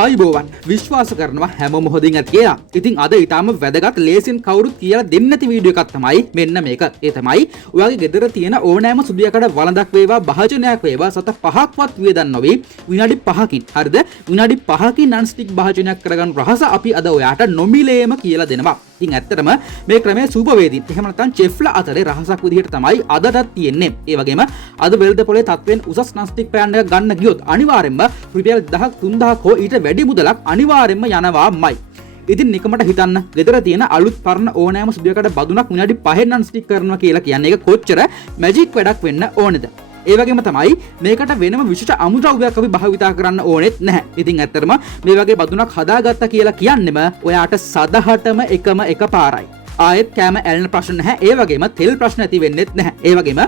ආයුබෝවන් විශ්වාස කරනවා හැම මොහොතින් ඇති කියලා. ඉතින් අද ඊටාම වැදගත් ලේසින් කවුරුත් කියලා දෙන්නේ නැති වීඩියෝ එකක් තමයි මෙන්න මේක. ඒ තමයි ඔයාගේ ගෙදර තියෙන ඕනෑම සුදු යකඩ වළඳක් වේවා භාජනයක් වේවා සත 5ක්වත් වියදම් නොවි විනාඩි 5කින්. හරිද? විනාඩි 5කින් non stick භාජනයක් කරගන්න රහස අපි අද ඔයාට නොමිලේම කියලා දෙනවා. ඉතින් ඇත්තටම මේ ක්‍රමය සූපවේදී. එහෙම නැත්නම් චෙෆ්ලා අතරේ රහසක් විදිහට තමයි අදටත් තියෙන්නේ. ඒ වගේම අද වෙළඳ පොලේ තත්වෙන් උසස් non stick pan එකක් ගන්න ගියොත් අනිවාර්යෙන්ම රුපියල් 1000ක් 3000ක් හෝ ඊට වැඩි මුදලක් අනිවාර්යෙන්ම යනවාමයි. ඉතින් නිකමට හිතන්න ගෙදර තියෙන අලුත් පරණ ඕනෑම සුදු යකඩ බදුනක් විනාඩි 5න් non stick කරනවා කියලා කියන්නේ ඒක කොච්චර මැජික් වැඩක් වෙන්න ඕනේද? ඒ වගේම තමයි මේකට වෙනම විශේෂ අමුද්‍රව්‍යයක් අපි භාවිතා කරන්න ඕනෙත් නැහැ. ඉතින් ඇත්තටම මේ වගේ බදුනක් හදාගත්තා කියලා කියන්නෙම ඔයාට සදහටම එකම එක පාරයි. ආයෙත් කැම ඇලෙන ප්‍රශ්න නැහැ. ඒ වගේම තෙල් ප්‍රශ්න ඇති වෙන්නෙත් නැහැ. ඒ වගේම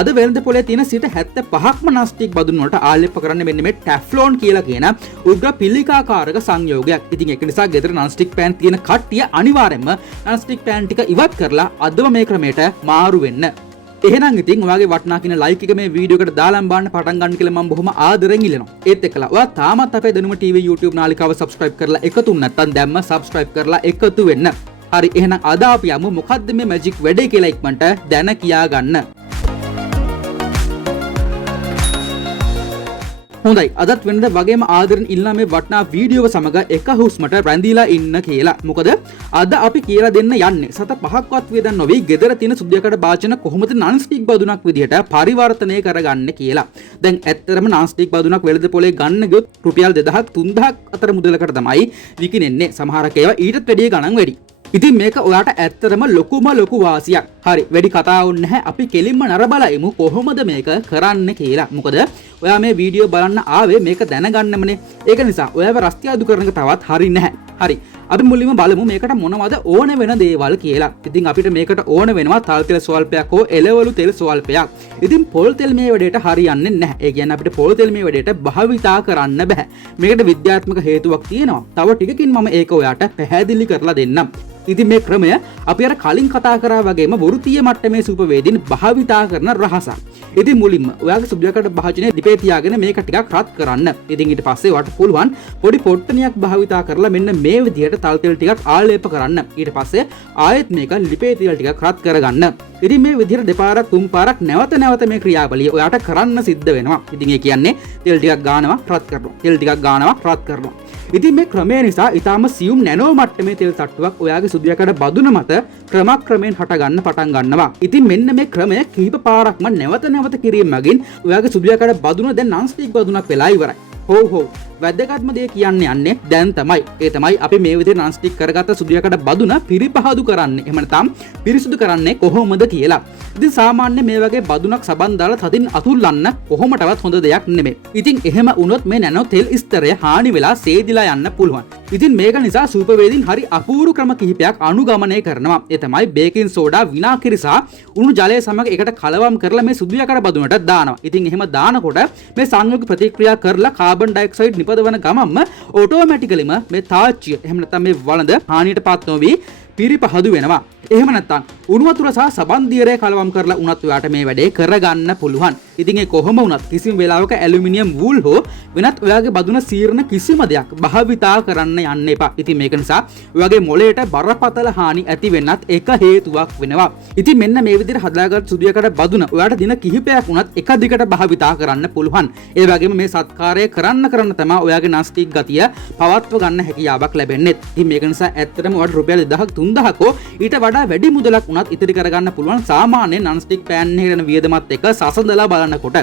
අද වෙළඳ පොලේ තියෙන 75%ක්ම non stick බදුන් වලට ආලේප කරන්නේ මෙන්න මේ ටැෆ්ලෝන් කියලා කියන උග්‍ර පිළිකාකාරක සංයෝගයක්. ඉතින් ඒක නිසා ගෙදර non stick pan තියෙන කට්ටිය අනිවාර්යෙන්ම non stick pan ටික ඉවත් කරලා අදම මේ ක්‍රමයට මාරු වෙන්න. එහෙනම් ඉතින් ඔයාගේ වටිනා කියන ලයික් එක මේ වීඩියෝ එකට දාලා බලන්න පටන් ගන්න කියලා මම බොහොම ආදරෙන් ඉල්ලනවා. ඒත් එක්කලා ඔයා තාමත් අපේ දැනුම TV YouTube නාලිකාව subscribe කරලා එකතු නැත්නම් දැම්ම subscribe කරලා එකතු වෙන්න. හරි එහෙනම් අද අපි යමු මොකද්ද මේ මැජික් වැඩේ කියලා ඉක්මනට දැන කියා ගන්න. හොඳයි අදත් වෙනද වගේම ආදරෙන් ඉල්ලන මේ වටිනා වීඩියෝව සමග එක හුස්මට රැඳිලා ඉන්න කියලා. මොකද අද අපි කියලා දෙන්න යන්නේ සත 5ක්වත් වියදම් නොවි ගෙදර තියෙන සුදු යකඩ භාජන කොහොමද non stick බදුනක් විදිහට පරිවර්තනය කරගන්න කියලා. දැන් ඇත්තටම non stick බදුනක් වෙළඳ පොලේ ගන්න ගියොත් රුපියල් 2000ක් 3000ක් අතර මුදලකට තමයි විකිනෙන්නේ. සමහරක් ඒවා ඊටත් වැඩිය ගණන් වැඩි. ඉතින් මේක ඔයාට ඇත්තටම ලොකු වාසියක්. හරි වැඩි කතා වුන්නේ නැහැ. අපි කෙලින්ම නරබලයිමු කොහොමද මේක කරන්න කියලා. මොකද ඔයා මේ වීඩියෝ බලන්න ආවේ මේක දැනගන්නමනේ. ඒක නිසා ඔයාව රස්තිය අඩු කරන එක තවත් හරි නැහැ. හරි. අපි මුලින්ම බලමු මේකට මොනවද ඕන වෙන දේවල් කියලා. ඉතින් අපිට මේකට ඕන වෙනවා තල් තෙල් ස්වල්පයක් හෝ එළවලු තෙල් ස්වල්පයක්. ඉතින් පොල් තෙල් මේ වැඩේට හරියන්නේ නැහැ. ඒ කියන්නේ අපිට පොල් තෙල් මේ වැඩේට භාවිතා කරන්න බෑ. මේකට විද්‍යාත්මක හේතුවක් තියෙනවා. තව ටිකකින් මම ඒක ඔයාට පැහැදිලි කරලා දෙන්නම්. ඉතින් මේ ක්‍රමය අපි අර කලින් කතා කරා වගේම වෘත්තීය මට්ටමේ සූපවේදීන් භාවිතා කරන රහසක්. ඉතින් මුලින්ම ඔයාගේ සුදු යකඩ භාජනයේ දිපේ තියාගෙන මේක ටිකක් රත් කරන්න. ඉතින් ඊට පස්සේ ඔයාට පුළුවන් පොඩි පොට්ටනියක් භාවිතා කරලා මෙන්න මේ විදිහට තල් තෙල් ටිකක් ආලේප කරන්න. ඊට පස්සේ ආයෙත් මේක ලිපේ තියලා ටිකක් රත් කරගන්න. ඉතින් මේ විදිහට දෙපාරක් තුන් පාරක් නැවත මේ ක්‍රියාවලිය ඔයාට කරන්න සිද්ධ වෙනවා. ඉතින් ඒ කියන්නේ තෙල් ටිකක් ගානවා රත් කරනවා. තෙල් ටිකක් ගානවා රත් කරනවා. ඉතින් මේ ක්‍රමය නිසා ඊටාම සියුම් නැනෝ මට්ටමේ තෙල් තට්ටුවක් ඔයාගේ සුදු යකඩ බදුන මත ක්‍රමක්‍රමයෙන් හට ගන්න පටන් ගන්නවා. ඉතින් මෙන්න මේ ක්‍රමය කිහිප පාරක්ම නැවත කිරීම මගින් ඔයාගේ සුදු යකඩ බදුන දැන් non stick බදුනක් වෙලා ඉවරයි. හෝ වැදගත්ම දේ කියන්නේ දැන් තමයි. ඒ තමයි අපි මේ විදිහට non stick කරගත්ත සුදු යකඩ බදුන පිරිපහදු කරන්නේ. එහෙම නැත්නම් පිරිසුදු කරන්නේ කොහොමද කියලා. ඉතින් සාමාන්‍ය මේ වගේ බදුනක් සබන් දාලා තදින් අතුල්ලන්න කොහොමටවත් හොඳ දෙයක් නෙමෙයි. ඉතින් එහෙම වුණොත් මේ නැනෝ තෙල් ස්තරය හානි වෙලා සේදිලා යන්න පුළුවන්. ඉතින් මේක නිසා සූපවේදීන් හරි අපූර්ව ක්‍රම කිහිපයක් අනුගමනය කරනවා. ඒ තමයි බේකින් සෝඩා විනාකිරි සහ උණු ජලය සමග එකට කලවම් කරලා මේ සුදු යකඩ බදුනට දානවා. ඉතින් එහෙම දානකොට මේ සංයෝග ප්‍රතික්‍රියා කරලා කාබන් ඩයොක්සයිඩ් නිපදවන ගමන්ම ඔටෝමැටිකලිම මේ තාච්චිය එහෙම නැත්නම් මේ වළඳ හානියටපත් නොවි පිරිපහදු වෙනවා. එහෙම නැත්නම් උණු වතුර සහ සබන් දියරේ කලවම් කරලා උනත් ඔයාට මේ වැඩේ කරගන්න පුළුවන්. ඉතින් ඒ කොහොම වුණත් කිසිම වෙලාවක ඇලුමිනියම් වූල් හෝ වෙනත් ඔයාගේ බදුන සීරන කිසිම දෙයක් භාවිතා කරන්න යන්න එපා. ඉතින් මේක නිසා ඔයාගේ මොළයට බරපතල හානි ඇති වෙන්නත් එක හේතුවක් වෙනවා. ඉතින් මෙන්න මේ විදිහට හදාගත් සුදු යකඩ බදුන ඔයාට දින කිහිපයක් වුණත් එක දිගට භාවිතා කරන්න පුළුවන්. ඒ වගේම මේ සත්කාරය කරන්න තමයි ඔයාගේ non stick ගතිය පවත්ව ගන්න හැකියාවක් ලැබෙන්නේ. ඉතින් මේක නිසා ඇත්තටම ඔයාට රුපියල් 2000ක් 3000ක් හෝ ඊට වඩා වැඩි මුදලක් උනත් ඉතිරි කරගන්න පුළුවන් සාමාන්‍ය non stick pan එකේ යන වියදමත් එක්ක සසඳලා බලනකොට.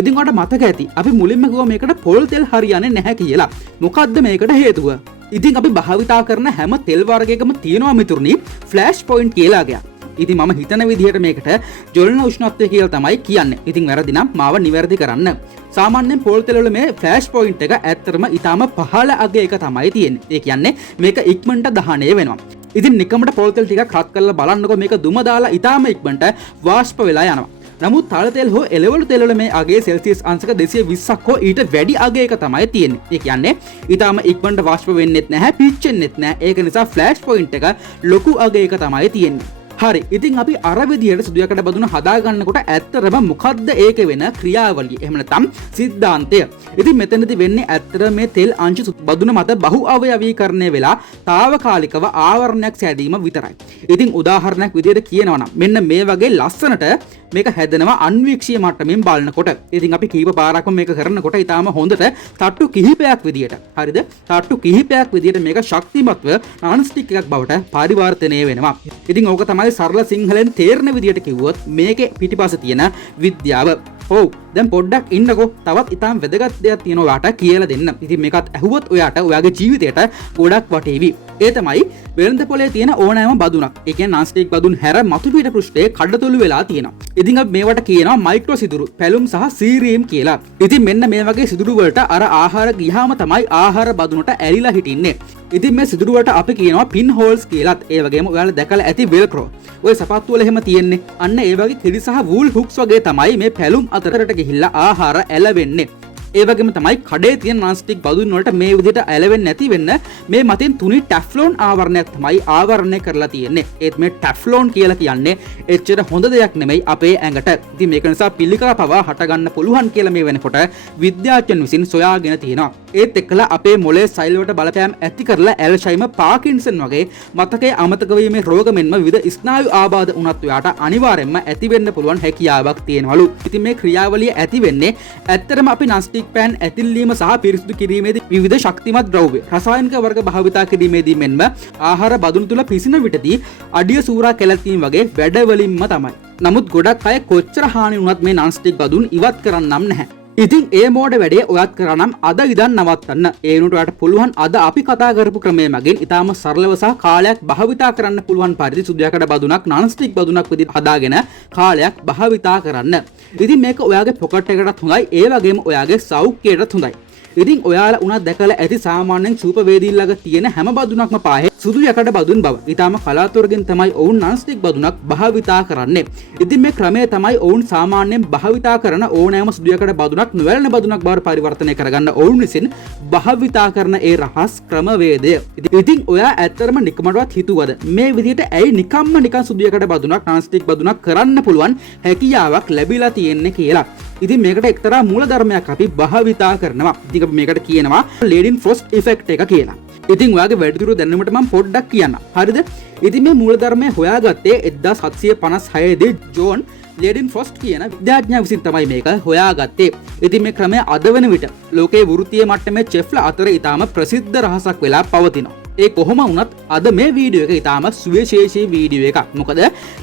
ඉතින් ඔයාලට මතක ඇති අපි මුලින්ම කිව්වා මේකට පොල් තෙල් හරියන්නේ නැහැ කියලා. මොකද්ද මේකට හේතුව? ඉතින් අපි භාවිතා කරන හැම තෙල් වර්ගයකම තියෙනවා මිතුරුනි ෆ්ලෑෂ් පොයින්ට් කියලා ගයක්. ඉතින් මම හිතන විදිහට මේකට ජොලන උෂ්ණත්වය කියලා තමයි කියන්නේ. ඉතින් වැරදි නම් මාව නිවැරදි කරන්න. සාමාන්‍යයෙන් පොල් තෙල් වල මේ ෆ්ලෑෂ් පොයින්ට් එක ඇත්තටම ඊටාම පහළ අගයක තමයි තියෙන්නේ. ඒ කියන්නේ මේක ඉක්මනට දහණය වෙනවා. ඉතින් නිකමට පොල් තෙල් ටිකක් රත් කරලා බලන්නකො මේක දුම දාලා ඊටාම ඉක්මනට වාෂ්ප වෙලා යනවා. නමුත් තල තෙල් හෝ එළවලු තෙල් වල මේ අගය සෙල්සියස් අංශක 220ක් හෝ ඊට වැඩි අගයක තමයි තියෙන්නේ. ඒ කියන්නේ ඊටාම ඉක්මනට වාෂ්ප වෙන්නෙත් නැහැ, පිච්චෙන්නෙත් නැහැ. ඒක නිසා ෆ්ලෑෂ් පොයින්ට් එක ලොකු අගයක තමයි තියෙන්නේ. හරි ඉතින් අපි අර විදියට සුදුයකඩ බදුන හදාගන්නකොට ඇත්තරම මොකද්ද ඒක වෙන ක්‍රියාවලිය එහෙම නැත්නම් සිද්ධාන්තය. ඉතින් මෙතනදී වෙන්නේ ඇත්තට මේ තෙල් අංශු බදුන මත බහු අවයවීකරණය වෙලා తాවකාලිකව ආවරණයක් සෑදීම විතරයි. ඉතින් උදාහරණයක් විදියට කියනවා නම් මෙන්න මේ වගේ ලස්සනට මේක හැදෙනවා අන්වීක්ෂීය මට්ටමින් බලනකොට. ඉතින් අපි කීප පාරක්ම මේක කරනකොට ඊටාම හොඳට තට්ටු කිහිපයක් විදියට හරිද? තට්ටු කිහිපයක් විදියට මේක ශක්තිමත්ව non stick එකක් බවට පරිවර්තනය වෙනවා. ඉතින් ඕක තමයි සරල සිංහලෙන් තේරෙන විදියට කිව්වොත් මේකේ පිටිපස්සේ තියෙන විද්‍යාව. ඔව් දැන් පොඩ්ඩක් ඉන්නකෝ තවත් ඉතාම වැදගත් දෙයක් තියෙනවා ඔයාට කියලා දෙන්න. ඉතින් මේකත් ඇහුවොත් ඔයාට ඔයාගේ ජීවිතයට ගොඩක් වටේවි. ඒ තමයි වෙළඳ පොලේ තියෙන ඕනෑම බදුනක්. ඒ කියන්නේ non stick බදුන් හැර මතු පිට පෘෂ්ඨයේ කඩතොළු වෙලා තියෙනවා. ඉතින් අපි මේවට කියනවා මයික්‍රෝ සිදුරු, පැලුම් සහ සීරීම් කියලා. ඉතින් මෙන්න මේ වගේ සිදුරු වලට අර ආහාර ගියාම තමයි ආහාර බදුනට ඇලිලා හිටින්නේ. ඉතින් මේ සිදුරු වලට අපි කියනවා පින් හෝල්ස් කියලාත්. ඒ වගේම ඔයාලා දැකලා ඇති වෙල්ක්‍රෝ. ඔය සපත්තු වල එහෙම තියෙන්නේ. අන්න ඒ වගේ කිරි සහ වූල් හුක්ස් වගේ තමයි මේ පැලුම් අතරට ගිහිල්ලා ආහාර ඇලවෙන්නේ. ඒ වගේම තමයි කඩේ තියෙන non stick බදුන් වලට මේ විදිහට ඇලවෙන්නේ නැති වෙන්න මේ මතින් තුනි ටැෆ්ලෝන් ආවරණයක් තමයි ආවරණය කරලා තියෙන්නේ. ඒත් මේ ටැෆ්ලෝන් කියලා කියන්නේ එච්චර හොඳ දෙයක් නෙමෙයි අපේ ඇඟට. ඉතින් මේක නිසා පිළිකා පවා හට ගන්න පුළුවන් කියලා මේ වෙනකොට විද්‍යාඥයන් විසින් සොයාගෙන තියෙනවා. ඒත් එක්කලා අපේ මොලේ සෛල වලට බලපෑම් ඇති කරලා ඇල්ෂයිමර් පාකින්සන් වගේ මතකයේ අමතක වීමේ රෝග මෙන්ම විවිධ ස්නායු ආබාධ උනත් ඔයාට අනිවාර්යයෙන්ම ඇති වෙන්න පුළුවන් හැකියාවක් තියෙනවලු. ඉතින් මේ ක්‍රියාවලිය ඇති වෙන්නේ ඇත්තටම අපි non stick pan ඇතිල්ලීම සහ පිරිසිදු කිරීමේදී විවිධ ශක්තිමත් ද්‍රව්‍ය රසායනික වර්ග භාවිතා කිරීමේදී මෙන්ම ආහාර බදුන් තුල පිසින විටදී අඩිය සූරා කැළැත්තීම් වගේ වැඩවලින්ම තමයි. නමුත් ගොඩක් අය කොච්චර හානි වුණත් මේ non stick බදුන් ඉවත් කරන්නම් නැහැ. ඉතින් ඒ මෝඩ වැඩේ ඔයත් කරනම් අද ඉදන් නවත්තන්න. ඒ වුණට ඔයාට පුළුවන් අද අපි කතා කරපු ක්‍රමය මගින් ඊටාම සරලව සහ කාලයක් භාවිතා කරන්න පුළුවන් පරිදි සුදුයකඩ බදුනක් non stick බදුනක් විදිහට හදාගෙන කාලයක් භාවිතා කරන්න. ඉතින් මේක ඔයාගේ පොකට් එකටත් හොඳයි ඒ වගේම ඔයාගේ සෞඛ්‍යයටත් හොඳයි. ඉතින් ඔයාලා උනත් දැකලා ඇති සාමාන්‍යයෙන් සූප වේදීන් ළඟ තියෙන හැම බදුනක්ම පාහේ සුදු යකඩ බදුන් බව. ඊටාම කලාතුරකින් තමයි ඔවුන් non stick බදුනක් භාවිතා කරන්නේ. ඉතින් මේ ක්‍රමය තමයි ඔවුන් සාමාන්‍යයෙන් භාවිතා කරන ඕනෑම සුදු යකඩ බදුනක් නොවැළෙන බදුනක් බවට පරිවර්තනය කරගන්න ඔවුන් විසින් භාවිතා කරන ඒ රහස් ක්‍රමවේදය. ඉතින් ඔයා ඇත්තටම නිකමටවත් හිතුවද මේ විදිහට ඇයි නිකන් සුදු යකඩ බදුනක් non stick බදුනක් කරන්න පුළුවන් හැකියාවක් ලැබිලා තියෙන්නේ කියලා. ඉතින් මේකට එක්තරා මූලධර්මයක් අපි භාවිතා කරනවා. ඉතින් අපි මේකට කියනවා ලේඩින් ෆ්‍රොස්ට් ඉෆෙක්ට් එක කියලා. ඉතින් ඔයාගේ වැඩිදුර දැනුමට මම පොඩ්ඩක් කියන්නම්. හරිද? ඉතින් මේ මූලධර්මය හොයාගත්තේ 1756 දී ජෝන් ලේඩින් ෆ්‍රොස්ට් කියන විද්‍යාඥයා විසින් තමයි මේක හොයාගත්තේ. ඉතින් මේ ක්‍රමය අද වෙන විට ලෝකයේ වෘත්තීය මට්ටමේ චෙෆ්ලා අතර ඊටාම ප්‍රසිද්ධ රහසක් වෙලා පවතිනවා. ඒ කොහොම වුණත් අද මේ වීඩියෝ එක ඊටාම සුවිශේෂී වීඩියෝ එකක්. මොකද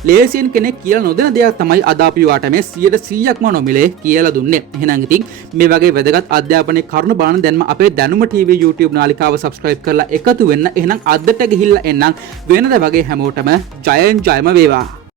ලේසියෙන් කෙනෙක් කියලා නොදෙන දෙයක් තමයි අද අපි ඔයාට මේ 100%ක්ම නොමිලේ කියලා දුන්නේ. එහෙනම් ඉතින් මේ වගේ වැදගත් අධ්‍යාපනයේ කරුණු බලන දැන්ම අපේ දැනුම TV YouTube නාලිකාව subscribe කරලා එකතු වෙන්න. එහෙනම් අදට ගිහිල්ලා එන්නම් වෙනද වගේ හැමෝටම ජයෙන් ජයම වේවා.